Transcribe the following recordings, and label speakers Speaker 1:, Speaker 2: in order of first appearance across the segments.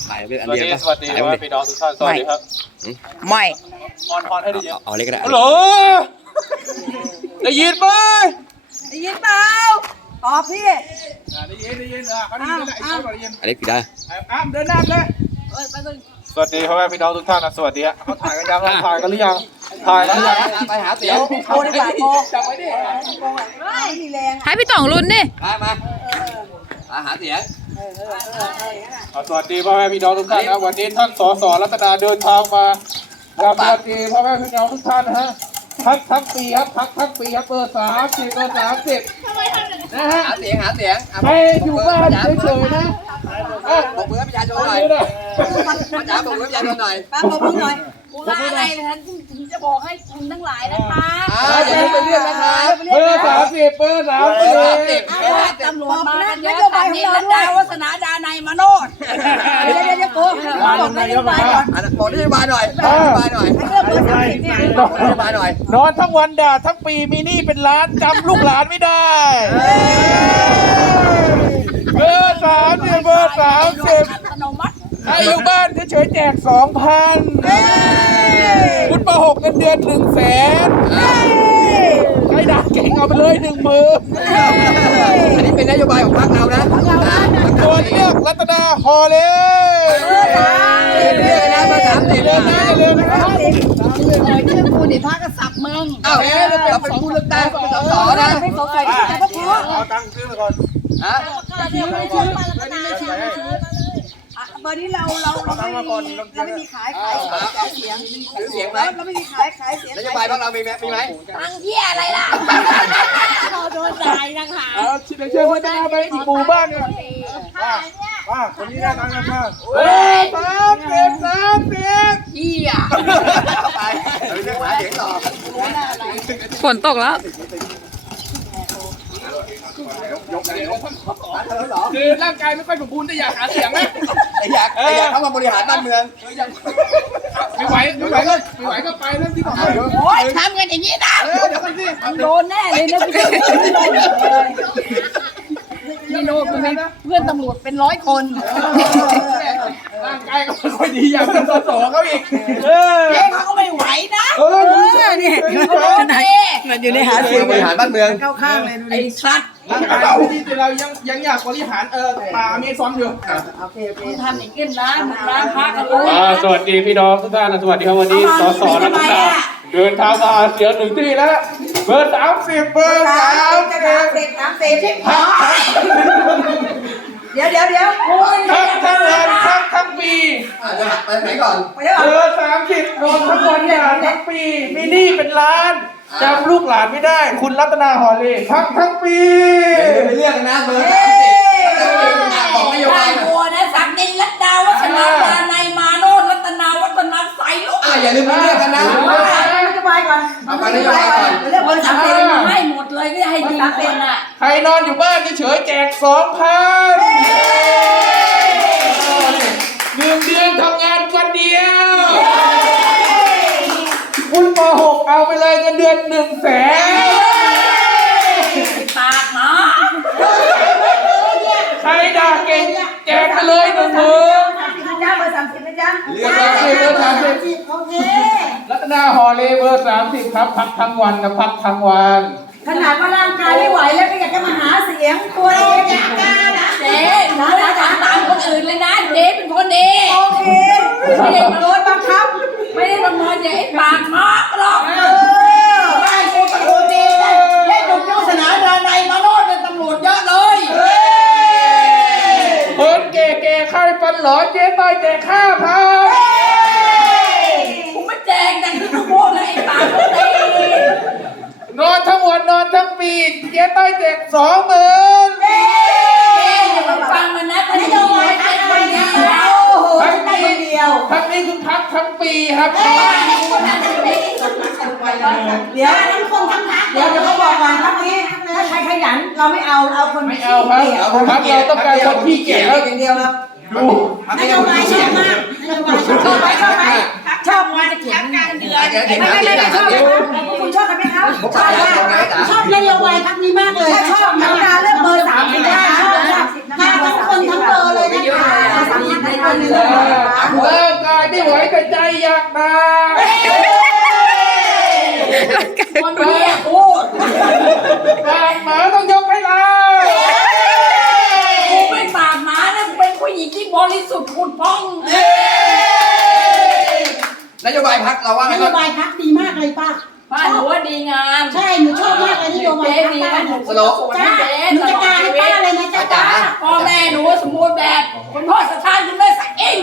Speaker 1: ถ่ายเป็นอัน
Speaker 2: สวัส
Speaker 1: เดียว
Speaker 2: ดีสวัสดีว่าพี่น้องทุกท่านสวัสดีครับ
Speaker 3: ไม่
Speaker 2: พรให้ได้ยิน
Speaker 1: เอาเล็กก็ได้
Speaker 2: ฮัลโหลได้ยินไหม
Speaker 3: ได้ยินเปล่าตอบพี่
Speaker 2: ได้ยินเขาได้ยินแล้วไอ้เขาได้ยิน
Speaker 1: อันเล็กปิดได้
Speaker 2: เดินหน้าเลยสวัสดีพ่อแม่พี่น้องทุกท่านนะสวัสดีฮะเขาถ่ายกันยังถ่ายกันหรือยังถ่ายแล้วยัง
Speaker 1: ไปหาเสียง
Speaker 3: โคดีกว่าโค
Speaker 2: จับไว้ดิ
Speaker 3: ไม่มีแรง
Speaker 4: ให้พี่ต่องรุนดิ
Speaker 1: มาหาเสียง
Speaker 2: สวัสดีพ่อแม่พี่น้องทุกท่านนะวันนี้ท่านสสรัตนาเดินทางมาสวัสดีพ่อแม่พี่น้องทุกท่านนะฮะพักทั้งปีครับพักทั้งปีครับเบอร์ 30 เบอร์ 30นะฮะ
Speaker 1: หาเสียง
Speaker 2: ให้อยู่บ้านเฉยๆนะ
Speaker 1: บอกมือประชาชนหน่อยป้าจ๋าบอกมือประชาชนหน่อย
Speaker 3: ป้าบอกมึงหน่อย
Speaker 4: กูว่าอะไรฉันถึงจะบอกให้คุณทั้งหลายนะคะ
Speaker 1: อย่าลืมไปเรียกนะครับ
Speaker 2: เบอร์ 30 เบอร์ 30
Speaker 4: ตำรวจมากันเยอะค่ะนี่รัตดาวัฒนาดานัยมาโนด
Speaker 3: เดี๋ยวโกบอกนโยบายก่อน
Speaker 1: บอกนโยบายหน่อยบอกนโยบายหน่อย
Speaker 3: ให้เรื่องเบอร์30เนี่ย
Speaker 1: บอกนโยบายหน่อย
Speaker 2: นอนทั้งวันด่าทั้งปีมีหนี้เป็นล้านจำลูกหลานไม่ได้เบอร์ 30 เบอร์
Speaker 4: อัตโนมัติ
Speaker 2: 30ให้อยู่บ้านเฉยๆแจก 2,000คุณประหกเงินเดือน 100,000ใครด่าเก่งเอาไปเลย 10,000
Speaker 1: อันนี้เป็นนโยบายของพรรคเรานะ
Speaker 2: ตัวเลือกรัตนาฮอลเลย์
Speaker 1: เรียกนะมา30
Speaker 2: เร็วนะเร็วนะครับ
Speaker 4: ชื่อคุณนี่พาก็สับมึง
Speaker 1: อ้าวเราเป็นผู้เลือกตั้งเป็นสสนะ
Speaker 3: ไม่สงสัยที่ไหนก็พอ
Speaker 2: เอาตังค์ซื้อไปก่อน
Speaker 1: ฮะ
Speaker 3: เดี๋ยวไม่ซื้อมาแล้วนะเบอร์นี้เราไม่มีขายเสียง
Speaker 1: ซื้อเสียงไหม
Speaker 3: เราไม่มีขายเสียง
Speaker 1: นโยบายพรรคเรามีไหม
Speaker 4: ตังเที่ยอะไรล่ะเราโดนตายนะคะ
Speaker 2: เอาชิเชิญพัฒนาไปอีกหมู่บ้านเนี่ยป้าคนนี้ได้ตังค์กันป้า30
Speaker 4: เที่ย
Speaker 1: ไปเราเรียกหาเสียงต่อ
Speaker 4: ฝนตกแล้ว
Speaker 2: คือร่างกายไม่ค่อยสมบูรณ์แต่อยากหาเสียงนะ
Speaker 1: อยากเข้ามาบริหารบ้านเมือง
Speaker 2: ไม่ไหวก็ไปเรื่องที่บอก
Speaker 4: โอ้ยทำกันอย่างนี้นะ
Speaker 2: เดี๋ยวไปสิ
Speaker 4: โดนแน่เลยนะพี่โนคุณมีเพื่อนตำรวจเป็น100 คน
Speaker 2: ร่างกายก็ไม่ค่อยดีอยากเป็นสสเขาอีก
Speaker 4: เจ๊เขาก็ไม่ไหวนะ
Speaker 3: นี่
Speaker 4: เขาโดนเจ๊
Speaker 3: มันอยู่ในหาเสียง
Speaker 1: บริหารบ้านเมือง
Speaker 3: เข้าข้างเลยดู
Speaker 4: ไอ้
Speaker 3: ดิ
Speaker 4: สัตว์
Speaker 2: ร่างกายไม่ดีแต่เรายังอยากบริหารป่าเมซอนอยู่
Speaker 3: โอเค
Speaker 4: มึงทำอย่างนี้นะมึงร้านค้ากันรู้
Speaker 2: สวัสดีพี่น้องทุกท่านนะสวัสดีครับวันนี้สสรัตนาเดินทางมาเสียงหนึ่งที่แล้วเบอร์ 30 เบอร์ 30
Speaker 3: เดี๋ยว
Speaker 2: ทั้งปี
Speaker 1: ไปไหนก่อน
Speaker 2: เบอร์30นอนทั้งวันเนี่ยทั้งปีมีหนี้เป็นล้านจำลูกหลานไม่ได้ คุณรัตนาฮอลเล่ทั้งปี
Speaker 1: ไปเรียกกันนะเบอร์30บอกนโยบายหน่อย
Speaker 4: บัวนะสักดินรัตดาวัฒนาดานัยมาโนดรัตนาวัฒนาใสลูก
Speaker 1: อย่าลืมไปเรียกกันนะ
Speaker 3: นโยบายก่อน
Speaker 1: เอาไปนโยบายก่อน
Speaker 3: เรื่อง
Speaker 4: ค
Speaker 3: เบอน ร์
Speaker 4: สักดิน
Speaker 3: 30
Speaker 4: มาให้หมดเลยที่ให้ดีคนอ่ะ
Speaker 2: ใครนอนอยู่บ้านเฉยๆแจก 2,000 1 เดือนทำงานวันเดียวคุณป .6 เอาไปเลยเงินเดือน 100,000
Speaker 4: ปากหมา
Speaker 2: ใครด่าเก่งแจกไปเลย 10,000
Speaker 3: นะจ๊ะเบอร์30นะจ๊ะ
Speaker 1: เรียกกัน
Speaker 3: โอเค
Speaker 2: รัตนาฮอลเล่เบอร์ 30 ครับพักทั้งวันนะพักทั้งวัน
Speaker 3: ขนาดว่าร่างกายไม่ไหวแล้วก็อยากจะมาหาเสียงตัวเองอยากกล้านะ
Speaker 4: เจ๊หนูไม่ได้ทำตามคนอื่นเลยนะเจ๊เป็นคนดี
Speaker 3: โอเคไม่ได้โดนบังคับ
Speaker 4: ไม่ได้บังคับอย่าไอ้ปากหมาหรอก
Speaker 3: บ้านกูเป็นคนดีนะ
Speaker 4: เล่นดุจวัฒนาดานัยมาโนดเป็นตำรวจเยอะเลย
Speaker 2: คนเก๋ๆใครฟันหลอเจ๊ต้อยแจก5,000
Speaker 4: กูไม่แจกแต่ที่กูพูดเลยไอ้ปากคนดี
Speaker 2: นอนทั้งวันนอนทั้งปีเจ๊ต้อยแจก 20,000
Speaker 4: เจ๊อย่ามาฟังมันนะท่านโยมเป็นคนเดียว
Speaker 2: ทั้ง
Speaker 3: ได้
Speaker 2: ปี
Speaker 3: คนเดียว
Speaker 2: ทั้งนี้คือพักทั้งปีครับ
Speaker 3: เดี๋ยวทั้งคนทั้งพักเดี๋ยวเขาบอกก่อนพักนี้ถ้าใครขยันเราไม่เอาคน
Speaker 2: ไม่เอาครับพักเราต้องการคนขี้เกียจครับ
Speaker 3: อย่างเดียวครับ
Speaker 2: ดู
Speaker 3: นโยบายชอบมากนโยบายชอบไหมชอบไหมชอบมาจะเขียนการเดือนไม่ชอบคุณชอบกันไหมครับชอบนโยบายพักนี้มากเลยชอบทั้งการเลือกเบอร์30ได้ชอบมาทั้งคนทั้งเบอร์เลยนะคะ30ในคนเดียว
Speaker 2: ายไม่ไหวแต่ใจอยากด่า
Speaker 4: คนเนี้ยพูด
Speaker 2: ปากหมาต้องยกให้เรา
Speaker 4: กูเป็นปากหมานะกูเป็นผู้หญิงที่บริสุทธิ์ผุดพอง
Speaker 1: นโยบายพักเราว่าไง
Speaker 3: นโยบายพักดีมากเลยป้า
Speaker 4: บ้านหนูว่าดีงาม
Speaker 3: ใช่หนูชอบมากเลยนโยบายพักป้า
Speaker 1: สโล
Speaker 3: จ้าหนูจะการให้ป้าเลยนะจ้าจ้า
Speaker 4: พ่อแม่หนูสมบูรณ์แบบคุณพ่อสถานคุณแม่สักเอง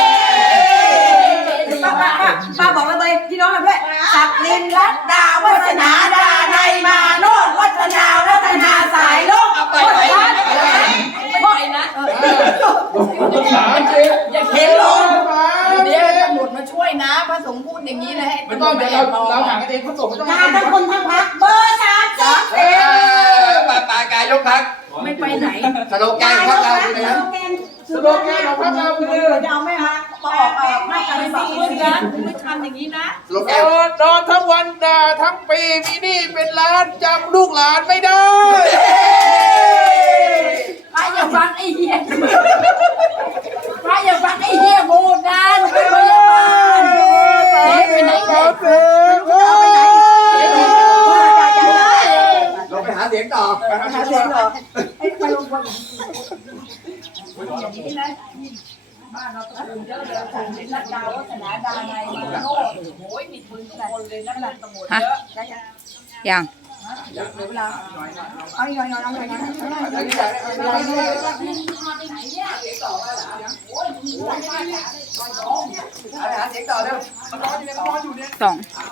Speaker 4: ป้าบอกเลยพี่น้องด้วยศักดินรัตดาวัฒนาดาในมาโนดวัฒนาสายโลก
Speaker 1: ไป
Speaker 4: พ่อไอ้นะ
Speaker 2: หมาจริง
Speaker 4: อย่าเข็นลงเดี๋ยวตำรวจมาช่วยนะพระสงฆ์พูดอย่างนี้นะให้
Speaker 2: ไม่ต้องเดี๋ยวเราหากันเองเขาส่งไม่ต้อง
Speaker 3: จ้าทั้งคนทั้งพักเบอร์30
Speaker 1: ปากกายยกพัก
Speaker 4: ไม่ไปไหน
Speaker 1: สโลแกนพักเราคืออะไรนะ
Speaker 2: สโลแกนของพรรคเราคือ
Speaker 3: จะเอาไม่พักมาออกไม่กัน
Speaker 4: ไม่
Speaker 3: สอง
Speaker 4: ดี
Speaker 3: คน
Speaker 4: นะ
Speaker 3: นะ
Speaker 4: ไม่ทำอย่างนี้นะ
Speaker 1: สโลแก
Speaker 2: นอนทั้งวันด่าทั้งปีมีหนี้เป็นล้านจำลูกหลานไม่ได้
Speaker 4: พระอย่าฟังไอ้เหี้ยพระอย่าฟังไอ้เหี้ยพูดนะหนูเป็นพยาบาลไปไหน
Speaker 2: ขอ
Speaker 4: กัน
Speaker 2: เสียง
Speaker 1: ลงไปหาเสียงต่อ
Speaker 4: อย่างนี้นะบ้านเราตระกูลเยอะเลยสั่งเป็นรัตดาวัฒนาดาในมาโนดโอ้ยมีปืนคนเลยนะหลังตำรวจเยอะ
Speaker 5: ยัง
Speaker 3: เอาอีกหน่อยเอาอีกหน่อย
Speaker 1: หาเสียงต่อเร็ว
Speaker 5: สอง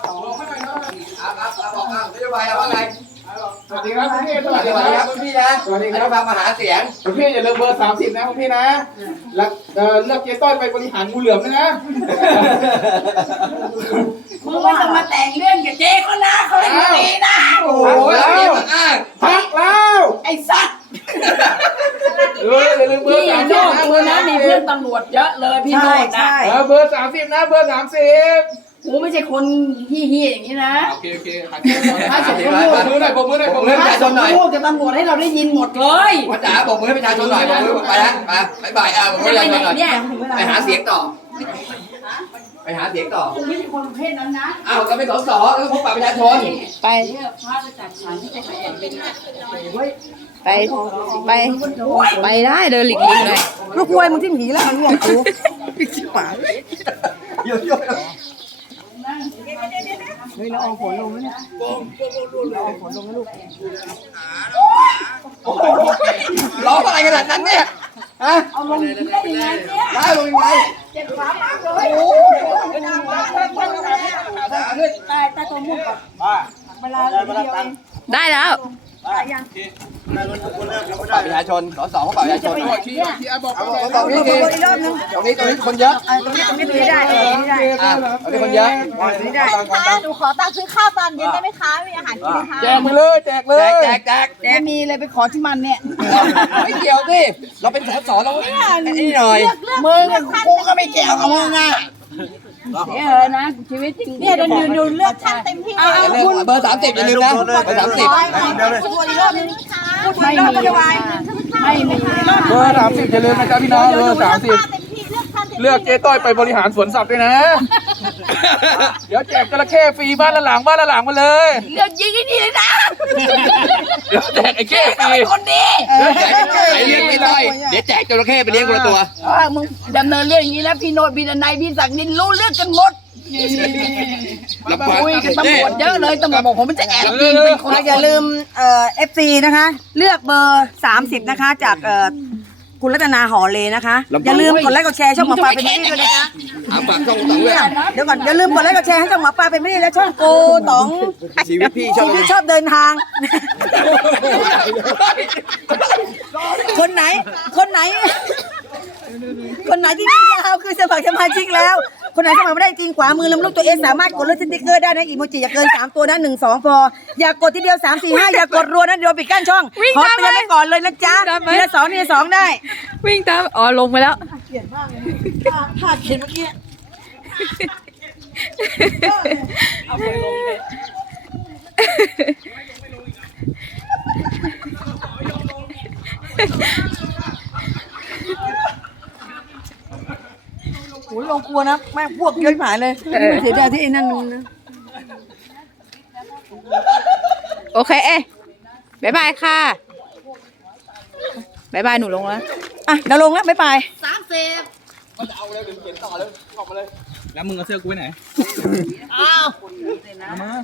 Speaker 1: บอกนโยบายเราว่าไง
Speaker 2: สวัสดีครับคุณพี่สวัส
Speaker 1: น
Speaker 2: ดี
Speaker 1: โย
Speaker 2: ค
Speaker 1: บายค
Speaker 2: รั
Speaker 1: รั
Speaker 2: บบ
Speaker 1: คุณพี่นะนโยบายมาหาเสียง
Speaker 2: คุณพี่อย่าลืมเบอร์30นะคุณพี่นะแล้วเลือกเจ๊ต้อยไปบริหารงูเหลือมนะ
Speaker 4: มึงไม่ต้องมาแต่งเรื่องกับเจ๊เขานะเขาเป็นคนดีนะ
Speaker 2: โอ้
Speaker 1: โอ้
Speaker 2: โห
Speaker 1: ย
Speaker 2: แล้
Speaker 1: เสียง
Speaker 2: ว
Speaker 1: มาอ้าง
Speaker 2: พักแล้ว
Speaker 4: ไอ้สัตว์
Speaker 2: อย่าลืมเบอ
Speaker 4: พี่
Speaker 2: ร์
Speaker 4: โชค
Speaker 2: 30
Speaker 4: มือนะมีเพื่อนตำรวจเยอะเลยพี่โนดนะ
Speaker 2: เบอร์30นะเบอร์30
Speaker 4: กูไม่ใช่คนเฮี้ยๆอย่างนี้นะ
Speaker 2: โอเคหาเสียงปรบมือหน่อยปรบมือหน่อยปรบมือหน่อย
Speaker 1: ประชาชนหน่อย
Speaker 4: พูดกับตำรวจให้เราได้ยินหมดเลย
Speaker 1: พ่อจ๋าบอกมือให้ประชาชนหน่อยบอกมือไปนะไปบายบอกมือ
Speaker 4: จะ
Speaker 1: ประ
Speaker 4: ไป
Speaker 1: ชาช
Speaker 4: ไหน
Speaker 1: นหน่อย
Speaker 4: เนี่ย
Speaker 1: ไปหาเสียงต่อ ไปหาเสียงต่อ
Speaker 4: กูไม่ใช่คนประเภทนั้นนะ
Speaker 1: อ้าวก็เป็นสสก็พบปะประชาชน
Speaker 5: ไป
Speaker 4: เนี่ยพระจะจัดสรรให้ใครเป็น
Speaker 5: ไป ไปได้เดินหลีกเลี่ยงได้
Speaker 3: ลูกควยมึงที่หนีแล้วมันห่วงกูชิบหาย
Speaker 1: เยอะร้องอะไรขนาดนั้นเนี่ยฮะ
Speaker 4: เอาลงได้ยังไงเนี่ย
Speaker 1: ได้ลงยังไง
Speaker 4: เจ็บขามากเลย
Speaker 3: ตายตัวมุ่งก่อนเวลาเดียวเอง
Speaker 5: ได้แล้ว
Speaker 1: พบปะประชาชนสสพบปะประชาชน
Speaker 2: บอก
Speaker 1: ตรงนี้คนเยอะ
Speaker 3: ตรงนี้ไม่ได้ไม่ได้
Speaker 1: ตรงนี้คนเยอะ
Speaker 6: คะหนูขอตังค์ซื้อข้าวตอนเย็นได้ไหมคะมีอาหารกินไหมคะ
Speaker 2: แจกไปเลยแจกเลย
Speaker 1: แจก
Speaker 3: ไม่มีเลยไปขอที่มันเนี่ย
Speaker 1: ไม่เกี่ยวดิเราเป็นสสเรานี่หน่อย
Speaker 3: มึงกูก็ไม่เกี่ยวกับมึงอ่ะ
Speaker 4: เนี่ยนะชีวิตจริง
Speaker 6: เนี่ยดูเลือกชั้นเต็มที่เลย
Speaker 1: เบอร์30อย่าลืมนะเบอร์30
Speaker 6: พูดอีกรอบนึงนะคะ
Speaker 4: ไม่มีไม่มี
Speaker 2: เบอร์30อย่าลืมนะจ๊ะพี่น้องเบอร์30
Speaker 6: เต็มที่เลือกชั้นเต็มที่
Speaker 2: เลือกเจ๊ต้อยไปบริหารสวนสัตว์ด้วยนะ เดี๋ยวแจกจระเข้ฟรีบ้านละหลังมาเลย
Speaker 4: เลือกยิงไอ้นี่เลยนะ
Speaker 2: เดี๋ยวแจกไอ้เข้ฟรี
Speaker 4: คนดี
Speaker 1: ไปเลี้ยงพี่ต้อยเดี๋ยวแจกจระเข้ไปเลี้ยงคนละตัว
Speaker 4: มึงดำเนินเรื่องอย่างนี้แล้วพี่โนดพี่ดนัยพี่ศักดินรู้เรื่องกันหมด
Speaker 1: รับฟัง
Speaker 4: คุยกับตำรวจเยอะเลยตำรวจบอกผมมันจะแอบยิงเป็นคน
Speaker 3: อย่าลืมFC นะคะ เลือกเบอร์30นะคะจากคุณรัตนาหอเลนะคะ อย่าลืมกดไลค์กดแชร์ช่องหมอปลาเป็นที่ด้วยนะคะ
Speaker 1: ฝากช่องต่องด้วย
Speaker 3: เดี๋ยวก่อนอย่าลืมกดไลค์กดแชร์ให้ช่องหมอปลาเป็นไม่ได้และช่องโกต๋อง
Speaker 1: ชีวิตพี่ชอบ
Speaker 3: ที่ชอบเดินทาง คนไหนที่ยาวคือสมัครสมาชิกแล้ว คนไหนสมัครไม่ได้จริงขวามือลำลูกตัวเองสามารถกดเลือกสติ๊กเกอร์ได้นะอีโมจิอย่าเกิน3ตัวนะ1 2พออย่ากดทีเดียว3 4 5อย่ากดรัวนะเดี๋ยวปิดกั้นช่องขอเตือนไว้ก่อนเลยนะจ๊ะทีละ2ทีละ2ได้
Speaker 5: วิ่งตาม อ๋อ ลงไปแล้ว
Speaker 3: ถ้าเขียนเมื่อกี้
Speaker 4: เอาไปลงเลย
Speaker 3: โหลงกลัวนะแม่งพวกเยอะผายเลยเสียดายที่ไอ้นั่นนะ
Speaker 5: โอเคบ๊ายบายค่ะบ๊ายบายหนูลงแล้ว
Speaker 3: อ่ะเราลงแล้วบ๊ายบาย
Speaker 1: แล้วมึงเอาเสื้อกูไปไหน